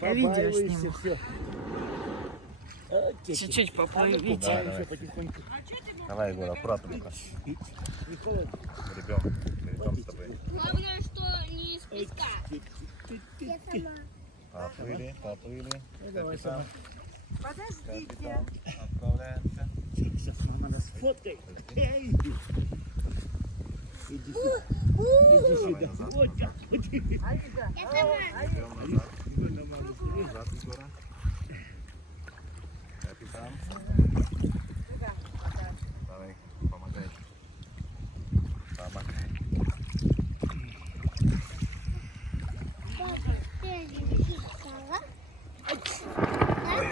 Я видео сниму. все. Чуть-чуть поплывите. Давай. Давай, Егор, аккуратно пока. Гребем с тобой. Главное, что не из песка. Я сама. Поплыли. Подождите. Капитан. Отправляемся. Сейчас мама нас фоткает. Эй! Иди сюда. Иди сюда. Вот так. Я сама. Идем назад. Назад, Егора. Капитан.